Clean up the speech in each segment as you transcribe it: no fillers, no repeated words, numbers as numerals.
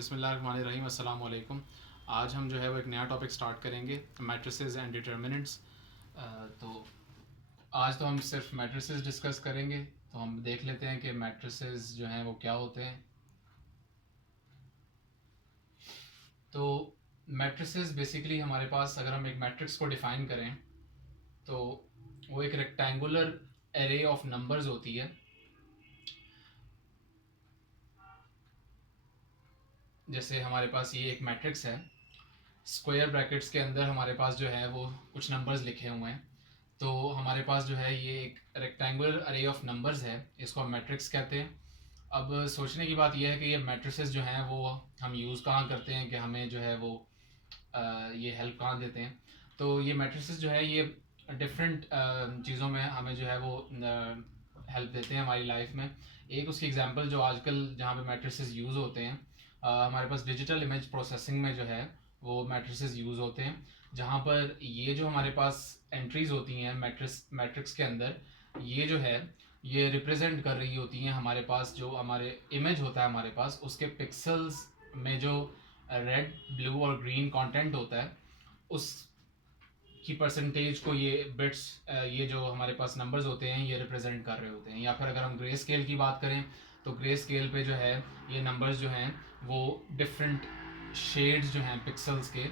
बिस्मिल्लाहिर्रहमानिर्रहीम, अस्सलाम वालेकुम। आज हम जो है वो एक नया टॉपिक स्टार्ट करेंगे, मैट्रिसेस एंड डिटर्मिनेंट्स। तो आज तो हम सिर्फ मैट्रिसेस डिस्कस करेंगे। तो हम देख लेते हैं कि मैट्रिसेस जो हैं वो क्या होते हैं। तो मैट्रिसेस बेसिकली हमारे पास, अगर हम एक मैट्रिक्स को डिफ़ाइन करें तो वो एक रेक्टेंगुलर एरे ऑफ नंबर्स होती है। जैसे हमारे पास ये एक मैट्रिक्स है, स्क्वायर ब्रैकेट्स के अंदर हमारे पास जो है वो कुछ नंबर्स लिखे हुए हैं। तो हमारे पास जो है ये एक रेक्टेंगुलर अरे ऑफ नंबर्स है, इसको हम मैट्रिक्स कहते हैं। अब सोचने की बात यह है कि ये मैट्रिसेस जो हैं वो हम यूज़ कहाँ करते हैं, कि हमें जो है वो ये हेल्प कहाँ देते हैं। तो ये मैट्रिसेस जो है ये डिफरेंट चीज़ों में हमें जो है वो हेल्प देते हैं हमारी लाइफ में। एक उसकी एग्जांपल जो आजकल जहाँ पे मैट्रिसेस यूज़ होते हैं, हमारे पास डिजिटल इमेज प्रोसेसिंग में जो है वो मैट्रिसेस यूज़ होते हैं, जहाँ पर ये जो हमारे पास एंट्रीज़ होती हैं मैट्रिक्स के अंदर, ये जो है ये रिप्रेजेंट कर रही होती हैं हमारे पास जो हमारे इमेज होता है हमारे पास उसके पिक्सल्स में जो रेड ब्लू और ग्रीन कंटेंट होता है उस की परसेंटेज को ये बिट्स, ये जो हमारे पास नंबर्स होते हैं ये रिप्रेजेंट कर रहे होते हैं। या फिर अगर हम ग्रे स्केल की बात करें तो ग्रे स्केल पे जो है ये नंबर्स जो हैं वो डिफरेंट शेड्स जो हैं पिक्सल्स के,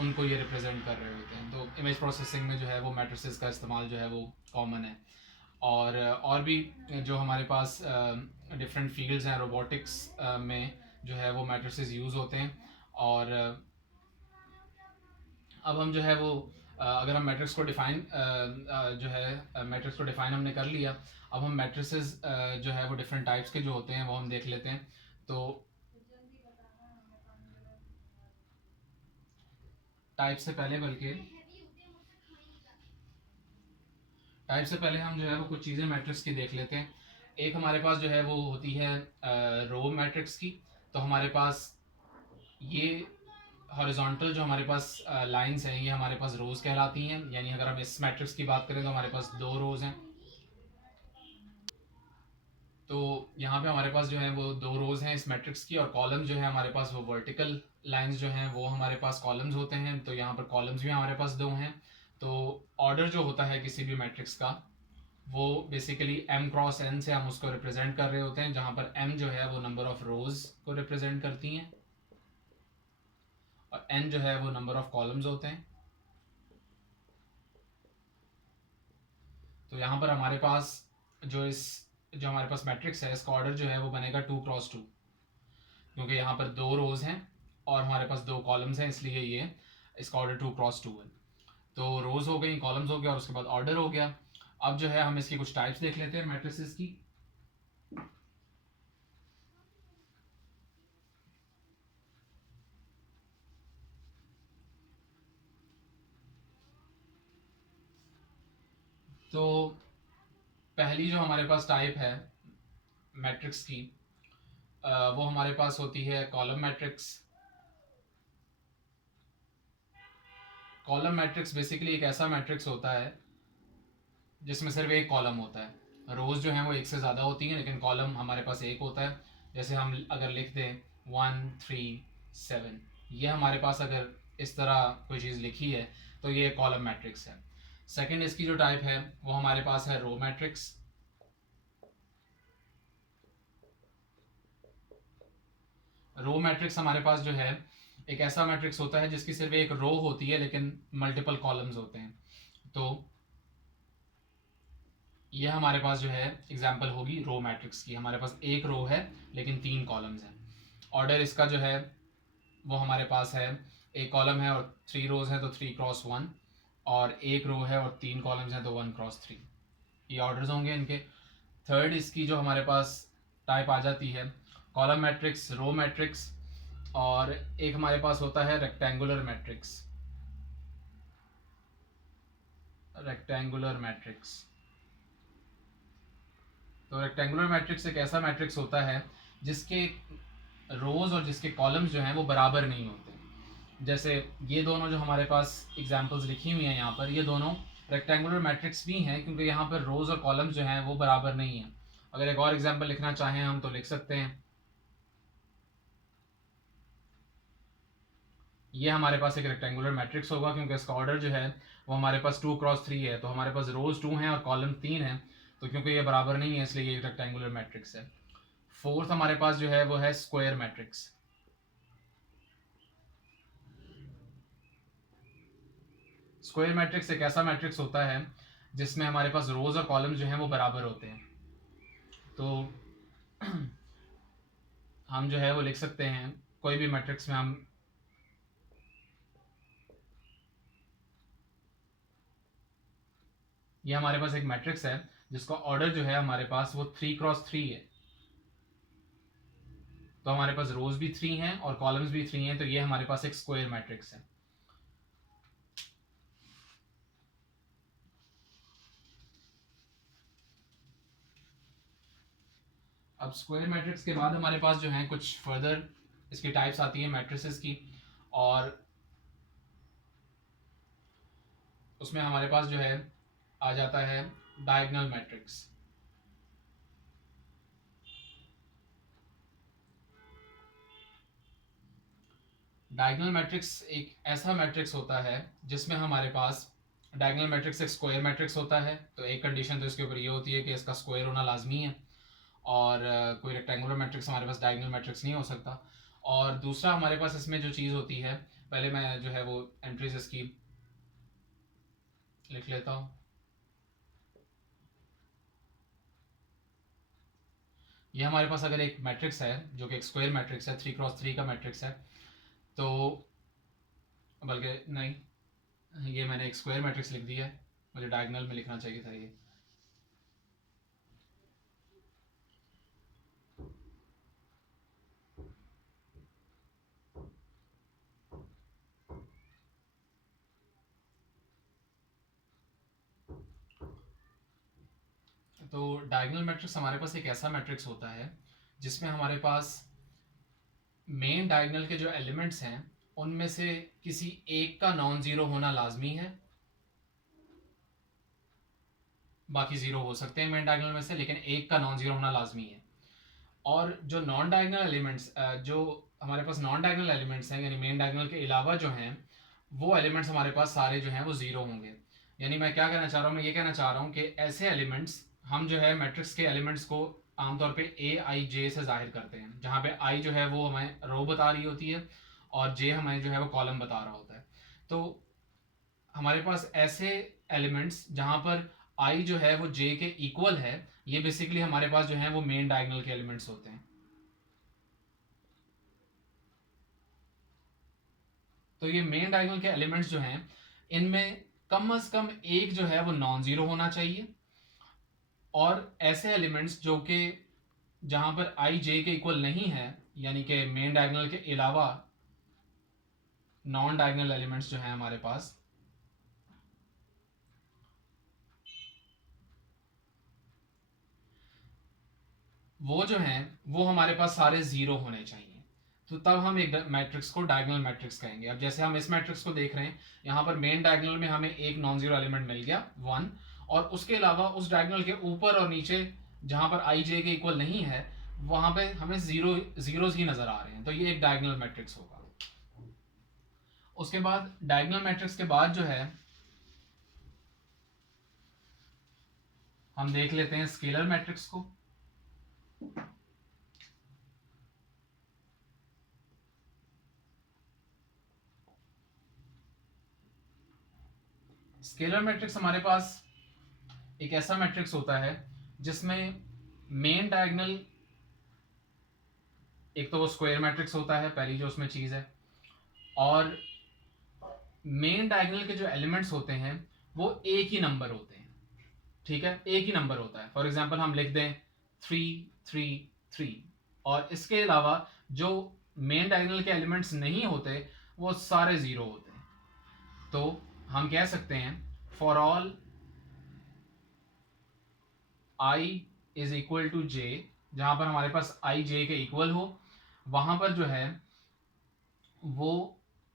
उनको ये रिप्रेजेंट कर रहे होते हैं। तो इमेज प्रोसेसिंग में जो है वो मैट्रिसेस का इस्तेमाल जो है वो कॉमन है। और भी जो हमारे पास डिफरेंट फील्ड्स हैं, रोबोटिक्स में जो है वो मैट्रिसेस यूज़ होते हैं। और अब हम जो है वो अगर हम मैट्रिक्स को डिफ़ाइन जो है मैट्रिक्स को डिफ़ाइन हमने कर लिया। अब हम मैट्रिसेस जो है वो डिफरेंट टाइप्स के जो होते हैं वो हम देख लेते हैं। तो टाइप से पहले हम जो है वो कुछ चीज़ें मैट्रिक्स की देख लेते हैं। एक हमारे पास जो है वो होती है रो मैट्रिक्स की। तो हमारे पास ये हॉरिजॉन्टल जो हमारे पास लाइंस हैं ये हमारे पास रोज कहलाती हैं। यानी अगर हम इस मैट्रिक्स की बात करें तो हमारे पास दो रोज हैं। तो यहाँ पे हमारे पास जो है वो दो रोज हैं इस मैट्रिक्स की, और कॉलम जो है हमारे पास वो वर्टिकल लाइंस जो हैं वो हमारे पास कॉलम्स होते हैं। तो यहाँ पर कॉलम्स भी हमारे पास दो हैं। तो ऑर्डर जो होता है किसी भी मैट्रिक्स का वो बेसिकली m क्रॉस n से हम उसको रिप्रेजेंट कर रहे होते हैं, जहाँ पर m जो है वो नंबर ऑफ रोज को रिप्रेजेंट करती हैं और n जो है वो नंबर ऑफ कॉलम्स होते हैं। तो यहाँ पर हमारे पास जो हमारे पास मैट्रिक्स है इसका ऑर्डर जो है वो बनेगा 2 क्रॉस 2, क्योंकि यहाँ पर दो रोज हैं और हमारे पास दो कॉलम्स हैं, इसलिए ये इसका ऑर्डर 2 क्रॉस 2 है। तो रोज हो गई, कॉलम्स हो गया और उसके बाद ऑर्डर हो गया। अब जो है हम इसकी कुछ टाइप्स देख लेते हैं मैट्रिसेस की। तो पहली जो हमारे पास टाइप है मैट्रिक्स की वो हमारे पास होती है column matrix. Column matrix basically एक ऐसा मैट्रिक्स होता है जिसमें सिर्फ एक कॉलम होता है। रोज जो हैं वो एक से ज़्यादा होती हैं लेकिन कॉलम हमारे पास एक होता है। जैसे हम अगर लिख दें 1 3 7, ये हमारे पास अगर इस तरह कोई चीज़ लिखी है तो ये कॉलम मैट्रिक्स है। सेकंड इसकी जो टाइप है वो हमारे पास है रो मैट्रिक्स। रो मैट्रिक्स हमारे पास जो है एक ऐसा मैट्रिक्स होता है जिसकी सिर्फ एक रो होती है लेकिन मल्टीपल कॉलम्स होते हैं। तो ये हमारे पास जो है एग्जाम्पल होगी रो मैट्रिक्स की। हमारे पास एक रो है लेकिन 3 कॉलम्स हैं। ऑर्डर इसका जो है वो हमारे पास है, एक कॉलम है और 3 रोज हैं तो 3 क्रॉस 1, और एक रो है और 3 कॉलम्स हैं तो 1 क्रॉस 3। ये ऑर्डर्स होंगे इनके। थर्ड इसकी जो हमारे पास टाइप आ जाती है कॉलम मैट्रिक्स, रो मैट्रिक्स, और एक हमारे पास होता है रेक्टेंगुलर मैट्रिक्स। रेक्टेंगुलर मैट्रिक्स तो रेक्टेंगुलर मैट्रिक्स एक ऐसा मैट्रिक्स होता है जिसके रोज और जिसके कॉलम्स जो हैं वो बराबर नहीं होते। जैसे ये दोनों जो हमारे पास एग्जांपल्स लिखी हुई हैं यहाँ पर, ये दोनों रेक्टेंगुलर मैट्रिक्स भी हैं क्योंकि यहाँ पर रोज और कॉलम्स जो हैं वो बराबर नहीं हैं। अगर एक और एग्जांपल लिखना चाहें हम तो लिख सकते हैं ये हमारे पास एक रेक्टेंगुलर मैट्रिक्स होगा, क्योंकि इसका ऑर्डर जो है वो हमारे पास 2 क्रॉस 3 है, तो हमारे पास रोज 2 हैं और कॉलम 3 है, तो क्योंकि ये बराबर नहीं है इसलिए ये रेक्टेंगुलर मैट्रिक्स है। फोर्थ हमारे पास जो है वो है स्क्वायर मैट्रिक्स। स्क्वायर मैट्रिक्स एक ऐसा मैट्रिक्स होता है जिसमें हमारे पास रोज और कॉलम जो हैं वो बराबर होते हैं। तो हम जो है वो लिख सकते हैं कोई भी मैट्रिक्स में हम ये हमारे पास एक मैट्रिक्स है जिसका ऑर्डर जो है हमारे पास वो 3 क्रॉस 3 है, तो हमारे पास रोज भी 3 हैं और कॉलम्स भी 3 हैं, तो ये हमारे पास एक स्क्वायर मैट्रिक्स है। अब स्क्वायर मैट्रिक्स के बाद हमारे पास जो है कुछ फर्दर इसकी टाइप्स आती है मैट्रिसेस की, और उसमें हमारे पास जो है आ जाता है डायगोनल मैट्रिक्स। डायगोनल मैट्रिक्स एक ऐसा मैट्रिक्स होता है जिसमें हमारे पास डायगोनल मैट्रिक्स एक स्क्वायर मैट्रिक्स होता है, तो एक कंडीशन तो इसके ऊपर ये होती है कि इसका स्क्वायर होना लाजमी है, और कोई रेक्टेंगुलर मैट्रिक्स हमारे पास डायगोनल मैट्रिक्स नहीं हो सकता। और दूसरा हमारे पास इसमें जो चीज़ होती है, पहले मैं जो है वो एंट्रीज इसकी लिख लेता हूँ। ये हमारे पास अगर एक मैट्रिक्स है जो कि एक स्क्वायर मैट्रिक्स है, 3 क्रॉस 3 का मैट्रिक्स है, तो बल्कि नहीं, ये मैंने एक स्क्वायर मैट्रिक्स लिख दिया है, मुझे डायगोनल में लिखना चाहिए था ये। तो डायगोनल मैट्रिक्स हमारे पास एक ऐसा मैट्रिक्स होता है जिसमें हमारे पास मेन डायगोनल के जो एलिमेंट्स हैं उनमें से किसी एक का नॉन ज़ीरो होना लाजमी है, बाकी ज़ीरो हो सकते हैं मेन डायगोनल में से, लेकिन एक का नॉन ज़ीरो होना लाजमी है। और जो नॉन डायगोनल एलिमेंट्स जो हमारे पास नॉन डायगोनल एलिमेंट्स हैं, यानी मेन डायगोनल के अलावा जो हैं वो एलिमेंट्स हमारे पास सारे जो हैं वो ज़ीरो होंगे। यानी मैं क्या कहना चाह रहा हूँ, मैं ये कहना चाह रहा हूँ कि ऐसे एलिमेंट्स हम जो है मैट्रिक्स के एलिमेंट्स को आमतौर पे ए आई जे से जाहिर करते हैं, जहाँ पे आई जो है वो हमें रो बता रही होती है और जे हमें जो है वो कॉलम बता रहा होता है। तो हमारे पास ऐसे एलिमेंट्स जहाँ पर आई जो है वो जे के इक्वल है, ये बेसिकली हमारे पास जो है वो मेन डायगोनल के एलिमेंट्स होते हैं। तो ये मेन डायगोनल के एलिमेंट्स जो हैं इनमें कम से कम एक जो है वो नॉन ज़ीरो होना चाहिए, और ऐसे एलिमेंट्स जो कि जहां पर आई जे के इक्वल नहीं है, यानी कि मेन डायगोनल के अलावा नॉन डायगोनल एलिमेंट्स जो हैं हमारे पास, वो जो हैं वो हमारे पास सारे ज़ीरो होने चाहिए, तो तब हम एक मैट्रिक्स को डायगोनल मैट्रिक्स कहेंगे। अब जैसे हम इस मैट्रिक्स को देख रहे हैं, यहाँ पर मेन डायगोनल में हमें एक नॉन ज़ीरो एलिमेंट मिल गया 1, और उसके अलावा उस डायगोनल के ऊपर और नीचे जहाँ पर आई जे के इक्वल नहीं है वहाँ पे हमें ज़ीरोज़ ही नज़र आ रहे हैं, तो ये एक डायगोनल मैट्रिक्स होगा। उसके बाद डायगोनल मैट्रिक्स के बाद जो है हम देख लेते हैं स्केलर मैट्रिक्स को। स्केलर मैट्रिक्स हमारे पास एक ऐसा मैट्रिक्स होता है जिसमें मेन डायगोनल, एक तो वो स्क्वायर मैट्रिक्स होता है पहली जो उसमें चीज़ है, और मेन डायगोनल के जो एलिमेंट्स होते हैं वो एक ही नंबर होते हैं। ठीक है, एक ही नंबर होता है। फॉर एग्जांपल हम लिख दें 3 3 3, और इसके अलावा जो मेन डायगोनल के एलिमेंट्स नहीं होते वो सारे ज़ीरो होते हैं। तो हम कह सकते हैं for all I is equal to J, जहां पर हमारे पास आई जे के इक्वल हो, वहां पर जो है वो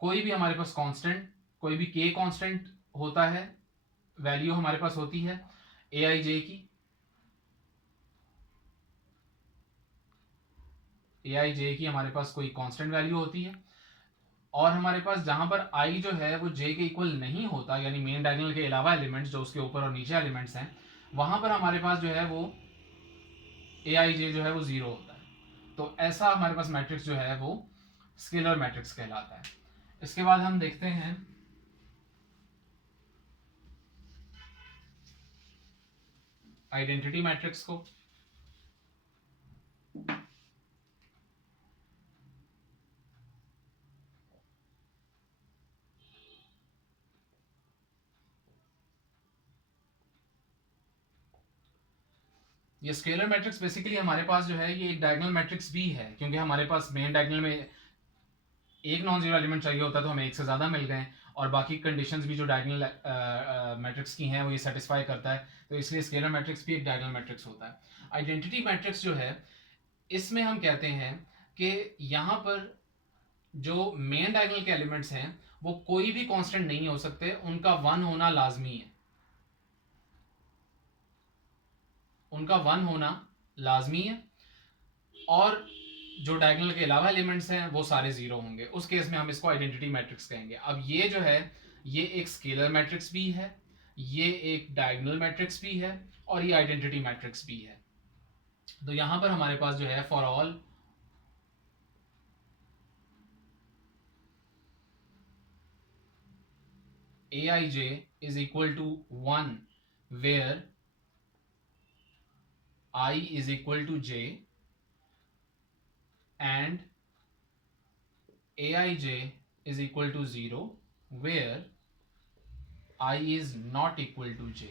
कोई भी हमारे पास कांस्टेंट, कोई भी के कांस्टेंट होता है, वैल्यू हमारे पास होती है ए आई जे की, ए आई जे की हमारे पास कोई कांस्टेंट वैल्यू होती है, और हमारे पास जहां पर i जो है वो j के इक्वल नहीं होता, यानी मेन डायगोनल के अलावा एलिमेंट्स जो उसके ऊपर और नीचे एलिमेंट्स हैं, वहां पर हमारे पास जो है वो aij जो है वो 0 होता है। तो ऐसा हमारे पास मैट्रिक्स जो है वो स्केलर मैट्रिक्स कहलाता है। इसके बाद हम देखते हैं आइडेंटिटी मैट्रिक्स को। ये स्केलर मैट्रिक्स बेसिकली हमारे पास जो है ये एक डायगोनल मैट्रिक्स भी है, क्योंकि हमारे पास मेन डायगोनल में एक नॉन जीरो एलिमेंट चाहिए होता है तो हमें एक से ज़्यादा मिल गए, और बाकी कंडीशंस भी जो डायगोनल मैट्रिक्स की हैं वो ये सेटिस्फाई करता है, तो इसलिए स्केलर मैट्रिक्स भी एक डायगोनल मैट्रिक्स होता है। आइडेंटिटी मैट्रिक्स जो है इसमें हम कहते हैं कि यहाँ पर जो मेन डायगोनल के एलिमेंट्स हैं वो कोई भी कांस्टेंट नहीं हो सकते, उनका वन होना लाजमी है, उनका वन होना लाजमी है, और जो डायगोनल के अलावा एलिमेंट्स हैं वो सारे जीरो होंगे। उस केस में हम इसको आइडेंटिटी मैट्रिक्स कहेंगे। अब ये जो है ये एक स्केलर मैट्रिक्स भी है, ये एक डायगोनल मैट्रिक्स भी है, और ये आइडेंटिटी मैट्रिक्स भी है। तो यहां पर हमारे पास जो है for all aij is equal to 1 where I is equal to j and aij is equal to 0 where I is not equal to j।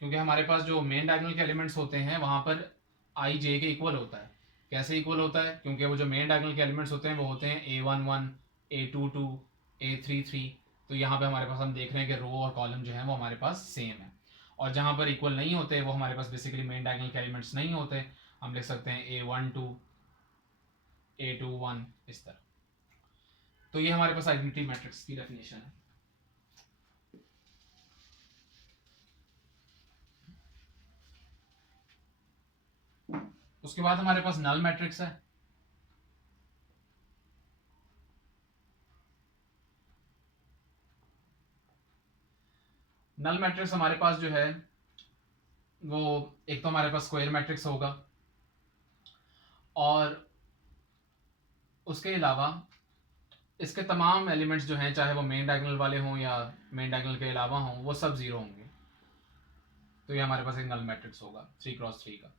क्योंकि हमारे पास जो मेन डायगोनल के एलिमेंट्स होते हैं वहां पर i j के इक्वल होता है। कैसे इक्वल होता है? क्योंकि वो जो मेन डायगोनल के एलिमेंट्स होते हैं वो होते हैं a11 a22 a33। तो यहाँ पे हमारे पास हम देख रहे हैं कि रो और कॉलम जो है वो हमारे पास सेम है, और जहाँ पर इक्वल नहीं होते वो हमारे पास बेसिकली मेन डायगोनल के एलिमेंट्स नहीं होते। हम लिख सकते हैं a12 a21 इस तरह। तो ये हमारे पास आइडेंटिटी मैट्रिक्स की डेफिनेशन है। उसके बाद हमारे पास नल मैट्रिक्स है। नल मैट्रिक्स हमारे पास जो है वो एक तो हमारे पास स्क्वायर मैट्रिक्स होगा, और उसके अलावा इसके तमाम एलिमेंट्स जो हैं चाहे वो मेन डायगोनल वाले हों या मेन डायगोनल के अलावा हों वो सब जीरो होंगे। तो ये हमारे पास एक नल मैट्रिक्स होगा 3x3 का।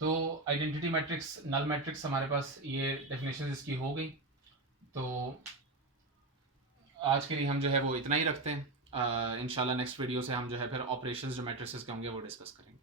तो आइडेंटिटी मैट्रिक्स नल मैट्रिक्स हमारे पास ये डेफिनेशन इसकी हो गई। तो आज के लिए हम जो है वो इतना ही रखते हैं। इंशाल्लाह नेक्स्ट वीडियो से हम जो है फिर ऑपरेशंस जो मैट्रिक्स के होंगे वो डिस्कस करेंगे।